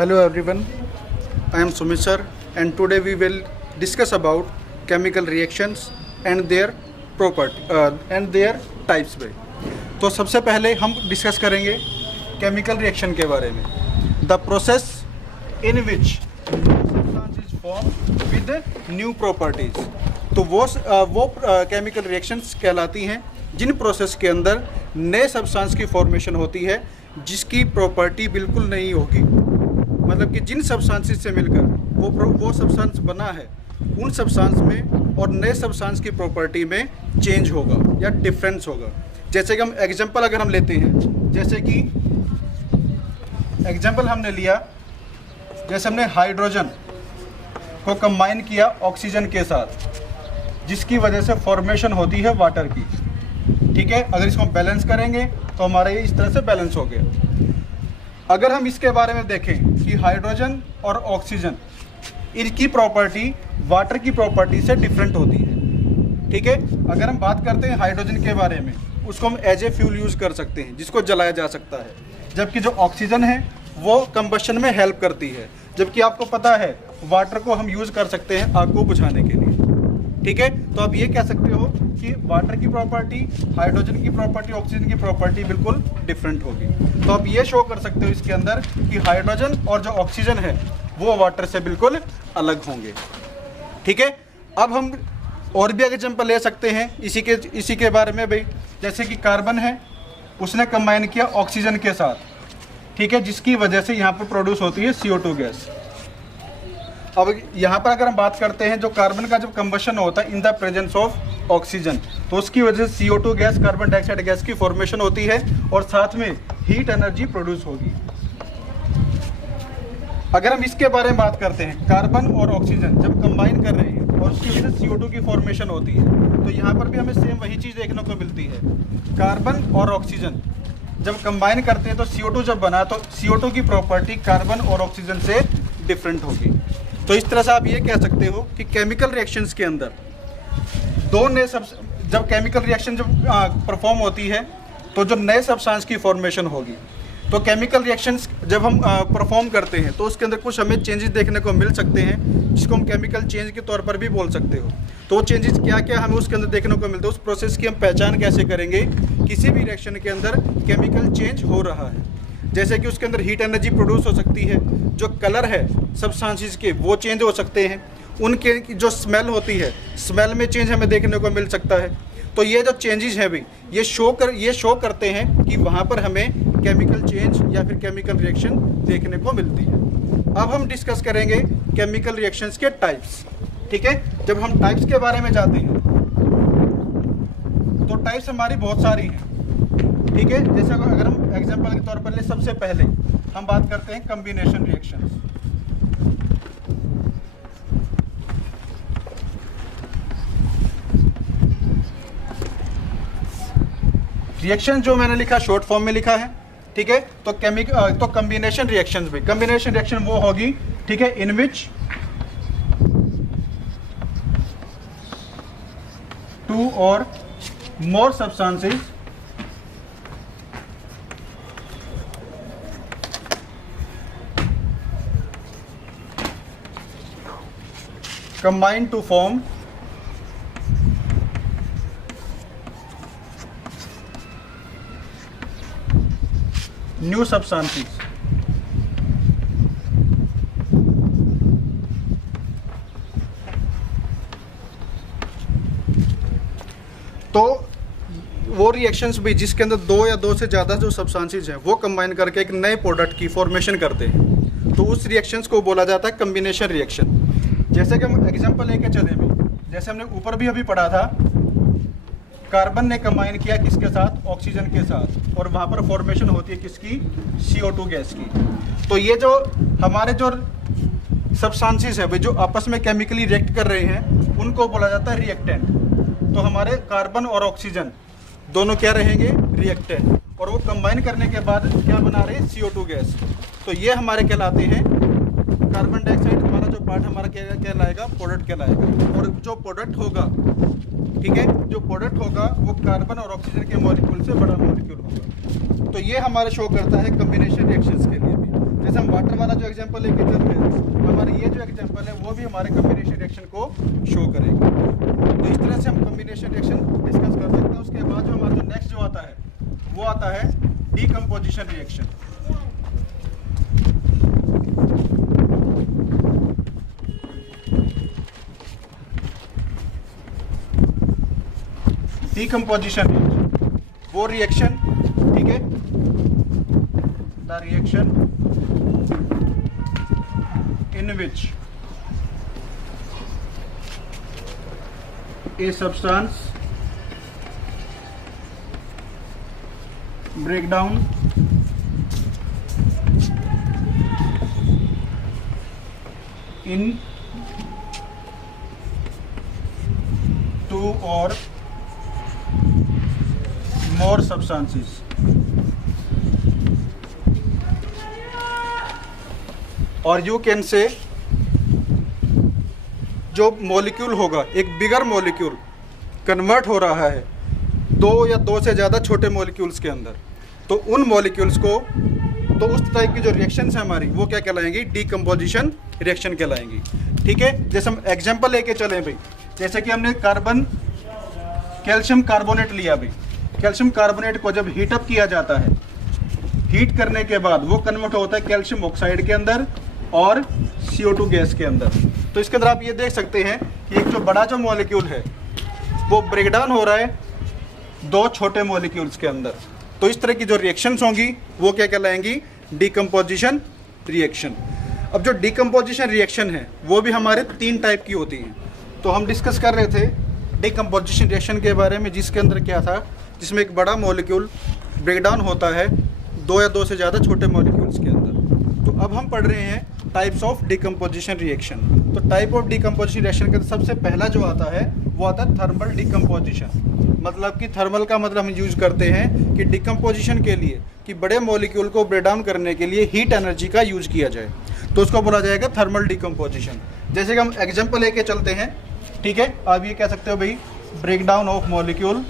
Hello everyone, I am Sumit sir and today we will discuss about chemical reactions and their property and their types में। तो सबसे पहले हम discuss करेंगे chemical reaction के बारे में। The process in which substance is form with new properties. तो वो केमिकल रिएक्शंस कहलाती हैं जिन प्रोसेस के अंदर नए सब्सटेंस की फॉर्मेशन होती है जिसकी प्रॉपर्टी बिल्कुल नहीं होगी। मतलब कि जिन सब्सटेंसेस से मिलकर वो सब्सटेंस बना है उन सब्सटेंस में और नए सब्सटेंस की प्रॉपर्टी में चेंज होगा या डिफरेंस होगा। जैसे कि हम एग्जांपल अगर हम लेते हैं, जैसे कि एग्जांपल हमने लिया, जैसे हमने हाइड्रोजन को कंबाइन किया ऑक्सीजन के साथ जिसकी वजह से फॉर्मेशन होती है वाटर की। ठीक है, अगर इसको बैलेंस करेंगे तो हमारा ये इस तरह से बैलेंस हो गया। अगर हम इसके बारे में देखें कि हाइड्रोजन और ऑक्सीजन इनकी प्रॉपर्टी वाटर की प्रॉपर्टी से डिफरेंट होती है। ठीक है, अगर हम बात करते हैं हाइड्रोजन के बारे में, उसको हम एज ए फ्यूल यूज़ कर सकते हैं जिसको जलाया जा सकता है, जबकि जो ऑक्सीजन है वो कंबशन में हेल्प करती है। जबकि आपको पता है वाटर को हम यूज़ कर सकते हैं आग को बुझाने के लिए। ठीक है, तो आप ये कह सकते हो कि वाटर की प्रॉपर्टी, हाइड्रोजन की प्रॉपर्टी, ऑक्सीजन की प्रॉपर्टी बिल्कुल डिफरेंट होगी। तो आप ये शो कर सकते हो इसके अंदर कि हाइड्रोजन और जो ऑक्सीजन है वो वाटर से बिल्कुल अलग होंगे। ठीक है, अब हम और भी एग्जांपल ले सकते हैं इसी के बारे में भाई। जैसे कि कार्बन है, उसने कंबाइन किया ऑक्सीजन के साथ। ठीक है, जिसकी वजह से यहाँ पर प्रोड्यूस होती है CO2 गैस। अब यहाँ पर अगर हम बात करते हैं, जो कार्बन का जब कंबशन होता है in the presence of oxygen, तो उसकी वजह से CO2 gas, carbon dioxide gas की फॉर्मेशन होती है और साथ में हीट एनर्जी प्रोड्यूस होगी। अगर हम इसके बारे में बात करते हैं, कार्बन और ऑक्सीजन जब कंबाइन कर रहे हैं और उसकी वजह से CO2 की फॉर्मेशन होती है, तो यहाँ पर भी हमें सेम वही चीज़ देखने को मिलती है। कार्बन और ऑक्सीजन जब कंबाइन करते हैं तो CO2 जब बना तो CO2 की प्रॉपर्टी कार्बन और ऑक्सीजन से डिफरेंट होगी। तो इस तरह से आप ये कह सकते हो कि केमिकल रिएक्शंस के अंदर दो नए जब केमिकल रिएक्शन जब परफॉर्म होती है तो जो नए सब्सटेंस की फॉर्मेशन होगी। तो केमिकल रिएक्शंस जब हम परफॉर्म करते हैं तो उसके अंदर कुछ हमें चेंजेस देखने को मिल सकते हैं जिसको हम केमिकल चेंज के तौर पर भी बोल सकते हो। तो वो चेंजेस क्या क्या हमें उसके अंदर देखने को मिलता है, उस प्रोसेस की हम पहचान कैसे करेंगे किसी भी रिएक्शन के अंदर केमिकल चेंज हो रहा है। जैसे कि उसके अंदर हीट एनर्जी प्रोड्यूस हो सकती है, जो कलर है सब्सटेंसेस के वो चेंज हो सकते हैं, उनके जो स्मेल होती है स्मेल में चेंज हमें देखने को मिल सकता है। तो ये जो चेंजेस हैं भाई ये शो करते हैं कि वहाँ पर हमें केमिकल चेंज या फिर केमिकल रिएक्शन देखने को मिलती है। अब हम डिस्कस करेंगे केमिकल रिएक्शंस के टाइप्स। ठीक है, जब हम टाइप्स के बारे में जाते हैं तो टाइप्स हमारी बहुत सारी हैं। ठीक है, जैसे अगर हम एग्जांपल के तौर पर ले, सबसे पहले हम बात करते हैं कॉम्बिनेशन रिएक्शंस। रिएक्शन जो मैंने लिखा शॉर्ट फॉर्म में लिखा है। ठीक है, तो कॉम्बिनेशन रिएक्शंस भी, कॉम्बिनेशन रिएक्शन वो होगी, ठीक है, इन विच टू और मोर substances combine to form new substances। तो वो रिएक्शंस भी जिसके अंदर दो या दो से ज़्यादा जो सब्सटेंसेस हैं वो कंबाइन करके एक नए प्रोडक्ट की फॉर्मेशन करते हैं, तो उस रिएक्शंस को बोला जाता है कॉम्बिनेशन रिएक्शन। जैसे कि हम एग्जांपल लेके चले भी, जैसे हमने ऊपर भी अभी पढ़ा था, कार्बन ने कंबाइन किया किसके साथ, ऑक्सीजन के साथ, और वहाँ पर फॉर्मेशन होती है किसकी, CO2 गैस की। तो ये जो हमारे जो सब्सटेंसेस है जो आपस में केमिकली रिएक्ट कर रहे हैं उनको बोला जाता है रिएक्टेंट। तो हमारे कार्बन और ऑक्सीजन दोनों क्या रहेंगे, रिएक्टेंट, और वो कंबाइन करने के बाद क्या बना रहे हैं, CO2 गैस। तो ये हमारे कहलाते हैं कार्बन डाइऑक्साइड, हमारा जो पार्ट हमारा क्या कहलाएगा, प्रोडक्ट कहलाएगा। और जो प्रोडक्ट होगा, ठीक है, जो प्रोडक्ट होगा वो कार्बन और ऑक्सीजन के मॉलिक्यूल से बड़ा मॉलिक्यूल होगा। तो ये हमारे शो करता है कॉम्बिनेशन रिएक्शंस के लिए भी। जैसे हम वाटर वाला जो एग्जांपल लेके चल रहे हैं, हमारा ये जो एग्जांपल है वो भी हमारे कॉम्बिनेशन रिएक्शन को शो करेगा। तो इस तरह से हम कॉम्बिनेशन रिएक्शन डिस्कस कर सकते हैं। उसके बाद जो हमारा जो नेक्स्ट जो आता है वो आता है डीकम्पोजिशन रिएक्शन। डीकम्पोजिशन वो रिएक्शन, ठीक है, the reaction in which a substance break down in two or more substances। और यू कैन से जो मॉलिक्यूल होगा, एक बिगर मॉलिक्यूल कन्वर्ट हो रहा है दो या दो से ज़्यादा छोटे मॉलिक्यूल्स के अंदर, तो उन मॉलिक्यूल्स को, तो उस टाइप की जो रिएक्शंस है हमारी वो क्या कहलाएंगी? Decomposition reaction कहलाएंगी। ठीक है, जैसे हम एग्जांपल लेके चलें भाई, जैसे कि हमने कैल्शियम कार्बोनेट लिया भाई। कैल्शियम कार्बोनेट को जब हीटअप किया जाता है, हीट करने के बाद वो कन्वर्ट होता है कैल्शियम ऑक्साइड के अंदर और CO2 गैस के अंदर। तो इसके अंदर आप ये देख सकते हैं कि एक जो बड़ा जो मॉलिक्यूल है वो ब्रेकडाउन हो रहा है दो छोटे मॉलिक्यूल्स के अंदर। तो इस तरह की जो रिएक्शंस होंगी वो क्या कहलाएंगी? Decomposition reaction. अब जो डीकम्पोजिशन रिएक्शन है वो भी हमारे 3 टाइप की होती हैं। तो हम डिस्कस कर रहे थे डीकम्पोजिशन रिएक्शन के बारे में, जिसके अंदर क्या था, जिसमें एक बड़ा मॉलिक्यूल ब्रेकडाउन होता है दो या दो से ज़्यादा छोटे मॉलिक्यूल्स के अंदर। तो अब हम पढ़ रहे हैं टाइप्स ऑफ डीकम्पोजिशन रिएक्शन। तो टाइप ऑफ डीकम्पोजिशन रिएक्शन के सबसे पहला जो आता है वो आता है थर्मल डीकम्पोजिशन। मतलब कि थर्मल का मतलब हम यूज करते हैं कि डीकम्पोजिशन के लिए, कि बड़े मॉलिक्यूल को ब्रेक डाउन करने के लिए हीट एनर्जी का यूज किया जाए, तो उसको बोला जाएगा थर्मल डीकम्पोजिशन। जैसे कि हम एग्जांपल लेके चलते हैं, ठीक है, आप ये कह सकते हो भाई break down of molecule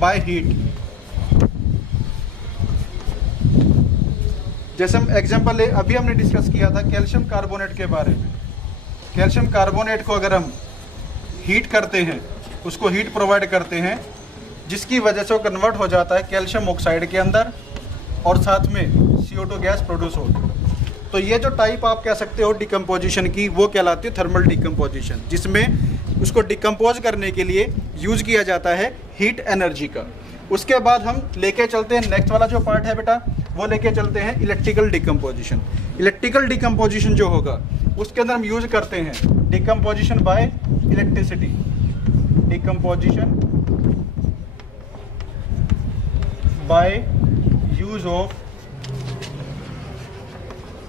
by heat. जैसे हम एग्जांपल ले, अभी हमने डिस्कस किया था कैल्शियम कार्बोनेट के बारे में। कैल्शियम कार्बोनेट को अगर हम हीट करते हैं, उसको हीट प्रोवाइड करते हैं, जिसकी वजह से वो कन्वर्ट हो जाता है कैल्शियम ऑक्साइड के अंदर और साथ में CO2 गैस प्रोड्यूस होती है। तो ये जो टाइप आप कह सकते हो डिकम्पोजिशन की, वो कहलाती है थर्मल डिकम्पोजिशन, जिसमें उसको डिकम्पोज करने के लिए यूज किया जाता है हीट एनर्जी का। उसके बाद हम लेके चलते हैं नेक्स्ट वाला जो पार्ट है बेटा, वो लेके चलते हैं इलेक्ट्रिकल डिकम्पोजिशन। इलेक्ट्रिकल डिकम्पोजिशन जो होगा उसके अंदर हम यूज करते हैं decomposition bye electricity. Decomposition by use of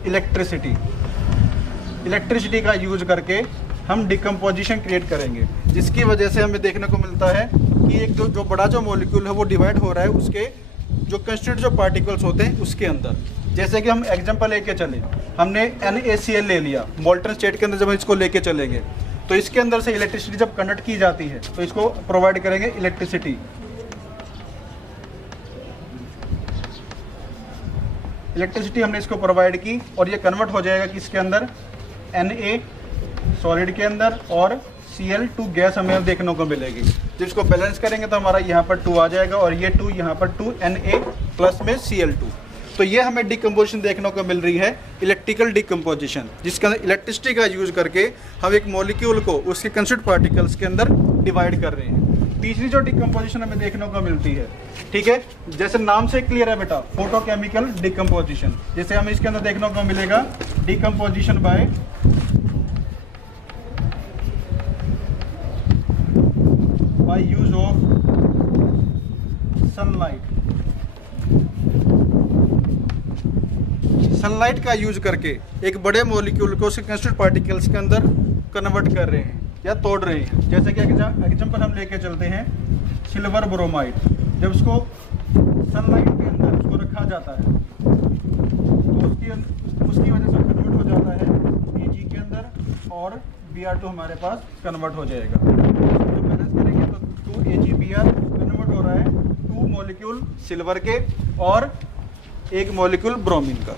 electricity. Electricity का यूज करके हम डिकम्पोजिशन क्रिएट करेंगे, जिसकी वजह से हमें देखने को मिलता है कि एक जो बड़ा जो मॉलिक्यूल है वो डिवाइड हो रहा है उसके जो कंस्टिट्यूट जो पार्टिकल्स होते हैं उसके अंदर। जैसे कि हम एग्जांपल लेके चले, हमने NaCl ले लिया, मोल्टन स्टेट के अंदर जब इसको लेके चलेंगे तो इसके अंदर से इलेक्ट्रिसिटी जब कंडक्ट की जाती है तो इसको प्रोवाइड करेंगे इलेक्ट्रिसिटी। इलेक्ट्रिसिटी हमने इसको प्रोवाइड की और ये कन्वर्ट हो जाएगा किसके अंदर? Na सॉलिड के अंदर और Cl2 गैस हमें देखने को मिलेगी। जब इसको बैलेंस करेंगे तो हमारा यहाँ पर 2 आ जाएगा और ये 2 यहाँ पर 2 Na प्लस में Cl2। तो ये हमें डिकम्पोजिशन देखने को मिल रही है इलेक्ट्रिकल डिकम्पोजिशन, जिसके अंदर इलेक्ट्रिसिटी का यूज करके हम एक मॉलिक्यूल को उसके कंस्टिट्यूट पार्टिकल्स के अंदर डिवाइड कर रहे हैं। तीसरी जो डिकम्पोजिशन हमें देखने को मिलती है, ठीक है, जैसे नाम से क्लियर है बेटा, फोटोकेमिकल डिकम्पोजिशन। जैसे हमें इसके अंदर देखने को मिलेगा decomposition by use of sunlight. Sunlight का यूज करके एक बड़े मॉलिक्यूल को उसके कंस्टिट्यूट पार्टिकल्स के अंदर कन्वर्ट कर रहे हैं या तोड़ रहे हैं। जैसे कि एग्जांपल हम लेके चलते हैं सिल्वर ब्रोमाइड। जब उसको सनलाइट के अंदर उसको रखा जाता है तो उसकी वजह से कन्वर्ट हो जाता है Ag के अंदर और Br2 हमारे पास कन्वर्ट हो जाएगा। जब बैलेंस करेंगे तो 2 AgBr कन्वर्ट मॉलिक्यूल सिल्वर के और एक मॉलिक्यूल ब्रोमीन का।